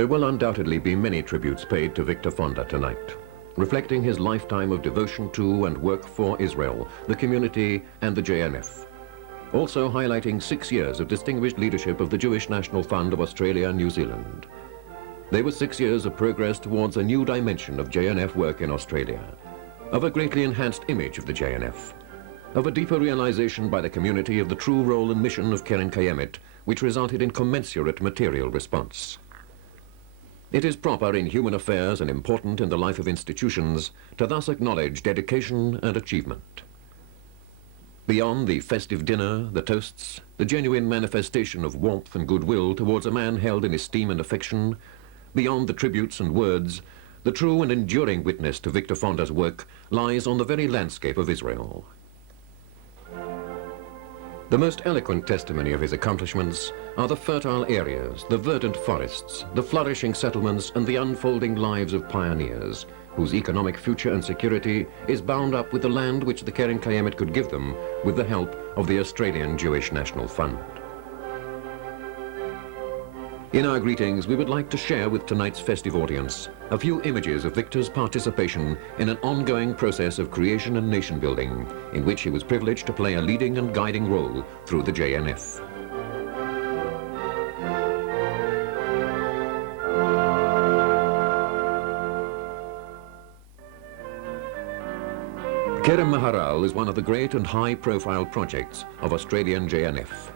There will undoubtedly be many tributes paid to Victor Fonda tonight, reflecting his lifetime of devotion to and work for Israel, the community and the JNF. Also highlighting 6 years of distinguished leadership of the Jewish National Fund of Australia and New Zealand. They were 6 years of progress towards a new dimension of JNF work in Australia, of a greatly enhanced image of the JNF, of a deeper realization by the community of the true role and mission of Keren Kayemet, which resulted in commensurate material response. It is proper in human affairs and important in the life of institutions to thus acknowledge dedication and achievement. Beyond the festive dinner, the toasts, the genuine manifestation of warmth and goodwill towards a man held in esteem and affection, beyond the tributes and words, the true and enduring witness to Victor Fonda's work lies on the very landscape of Israel. The most eloquent testimony of his accomplishments are the fertile areas, the verdant forests, the flourishing settlements, and the unfolding lives of pioneers, whose economic future and security is bound up with the land which the Keren Kayemet could give them with the help of the Australian Jewish National Fund. In our greetings, we would like to share with tonight's festive audience a few images of Victor's participation in an ongoing process of creation and nation building, in which he was privileged to play a leading and guiding role through the JNF. Keren Maharal is one of the great and high-profile projects of Australian JNF.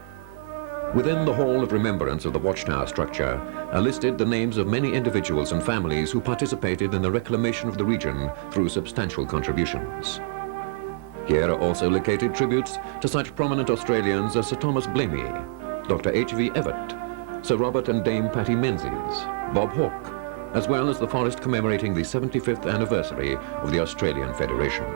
Within the Hall of Remembrance of the Watchtower structure are listed the names of many individuals and families who participated in the reclamation of the region through substantial contributions. Here are also located tributes to such prominent Australians as Sir Thomas Blamey, Dr. H.V. Evatt, Sir Robert and Dame Patty Menzies, Bob Hawke, as well as the forest commemorating the 75th anniversary of the Australian Federation.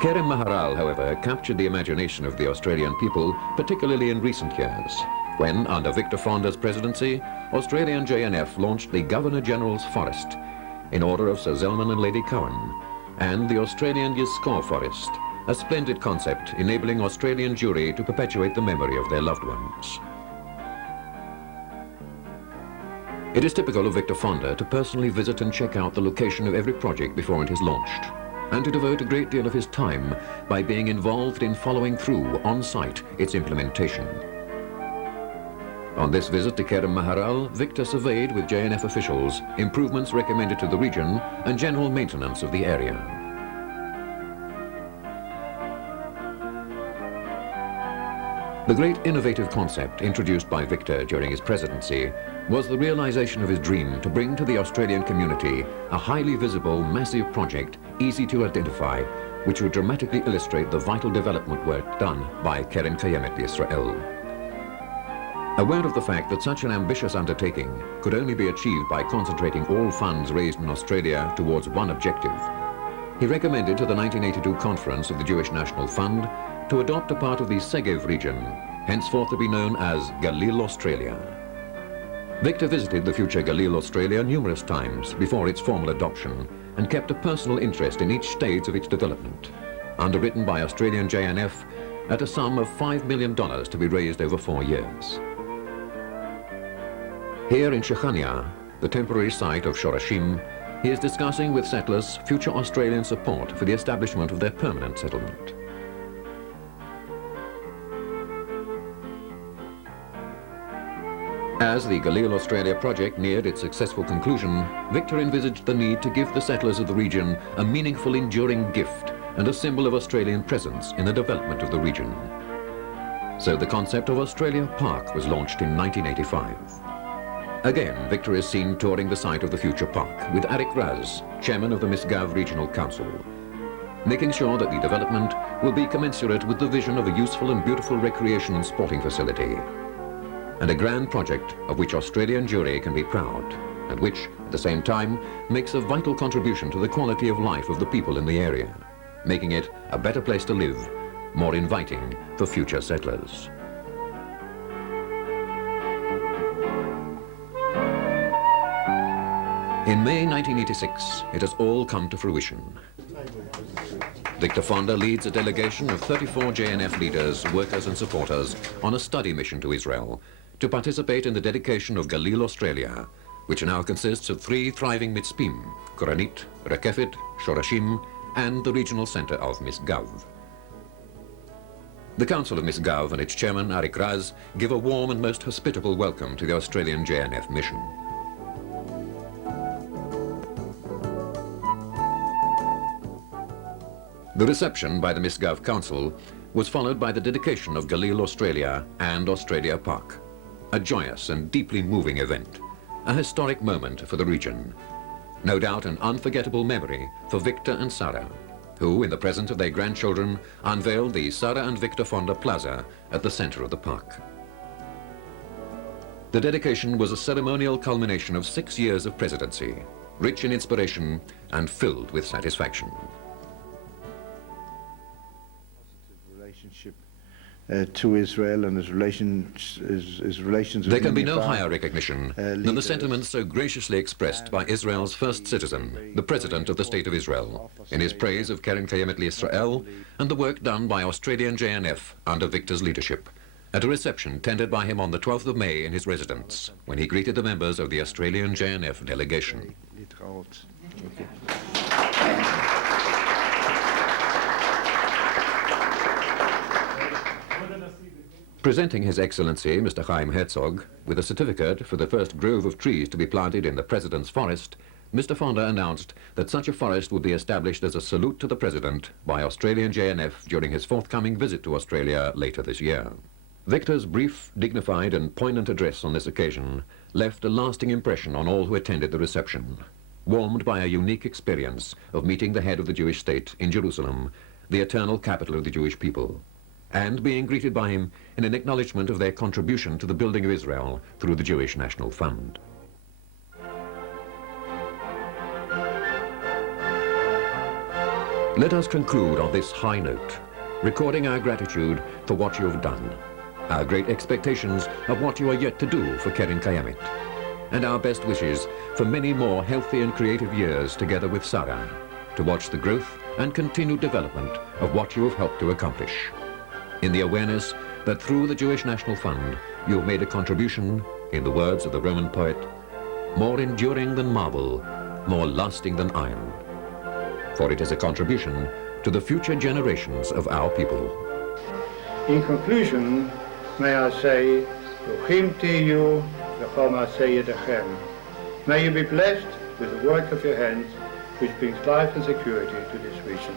Keren Maharal, however, captured the imagination of the Australian people, particularly in recent years, when, under Victor Fonda's presidency, Australian JNF launched the Governor-General's Forest, in honour of Sir Zelman and Lady Cohen, and the Australian Yiscor Forest, a splendid concept enabling Australian Jewry to perpetuate the memory of their loved ones. It is typical of Victor Fonda to personally visit and check out the location of every project before it is launched, and to devote a great deal of his time by being involved in following through, on-site, its implementation. On this visit to Keren Maharal, Victor surveyed with JNF officials improvements recommended to the region and general maintenance of the area. The great innovative concept introduced by Victor during his presidency was the realization of his dream to bring to the Australian community a highly visible, massive project, easy to identify, which would dramatically illustrate the vital development work done by Keren Kayemet Israel. Aware of the fact that such an ambitious undertaking could only be achieved by concentrating all funds raised in Australia towards one objective, he recommended to the 1982 conference of the Jewish National Fund to adopt a part of the Segev region, henceforth to be known as Galil Australia. Victor visited the future Galil Australia numerous times before its formal adoption and kept a personal interest in each stage of its development, underwritten by Australian JNF at a sum of $5 million to be raised over 4 years. Here in Shechania, the temporary site of Shorashim, he is discussing with settlers future Australian support for the establishment of their permanent settlement. As the Galil Australia project neared its successful conclusion, Victor envisaged the need to give the settlers of the region a meaningful, enduring gift and a symbol of Australian presence in the development of the region. So the concept of Australia Park was launched in 1985. Again, Victor is seen touring the site of the future park with Arik Raz, chairman of the Misgav Regional Council, making sure that the development will be commensurate with the vision of a useful and beautiful recreation and sporting facility, and a grand project of which Australian Jewry can be proud, and which, at the same time, makes a vital contribution to the quality of life of the people in the area, making it a better place to live, more inviting for future settlers. In May 1986, it has all come to fruition. Victor Fonda leads a delegation of 34 JNF leaders, workers and supporters on a study mission to Israel to participate in the dedication of Galil, Australia, which now consists of 3 thriving mitzpim, Koranit, Rekefet, Shorashim, and the regional centre of Misgav. The Council of Misgav and its chairman, Arik Raz, give a warm and most hospitable welcome to the Australian JNF mission. The reception by the Misgav Council was followed by the dedication of Galil, Australia and Australia Park, a joyous and deeply moving event, a historic moment for the region. No doubt an unforgettable memory for Victor and Sarah, who, in the presence of their grandchildren, unveiled the Sarah and Victor Fonda Plaza at the center of the park. The dedication was a ceremonial culmination of 6 years of presidency, rich in inspiration and filled with satisfaction. Relationship to Israel and his relations with There can be no higher recognition than the sentiments so graciously expressed by Israel's first citizen, the President of the State of Israel, in his praise of Keren Kayemet Israel and the work done by Australian JNF under Victor's leadership, at a reception tendered by him on the 12th of May in his residence, when he greeted the members of the Australian JNF delegation. Presenting His Excellency Mr. Chaim Herzog with a certificate for the first grove of trees to be planted in the President's forest, Mr. Fonda announced that such a forest would be established as a salute to the President by Australian JNF during his forthcoming visit to Australia later this year. Victor's brief, dignified and poignant address on this occasion left a lasting impression on all who attended the reception, warmed by a unique experience of meeting the head of the Jewish state in Jerusalem, the eternal capital of the Jewish people, and being greeted by him in an acknowledgement of their contribution to the building of Israel through the Jewish National Fund. Let us conclude on this high note, recording our gratitude for what you have done, our great expectations of what you are yet to do for Keren Kayemet, and our best wishes for many more healthy and creative years together with Sarah, to watch the growth and continued development of what you have helped to accomplish, in the awareness that through the Jewish National Fund you have made a contribution, in the words of the Roman poet, more enduring than marble, more lasting than iron. For it is a contribution to the future generations of our people. In conclusion, may I say, Bruchim tiyu v'chol ma'aseh yedechem. May you be blessed with the work of your hands, which brings life and security to this region.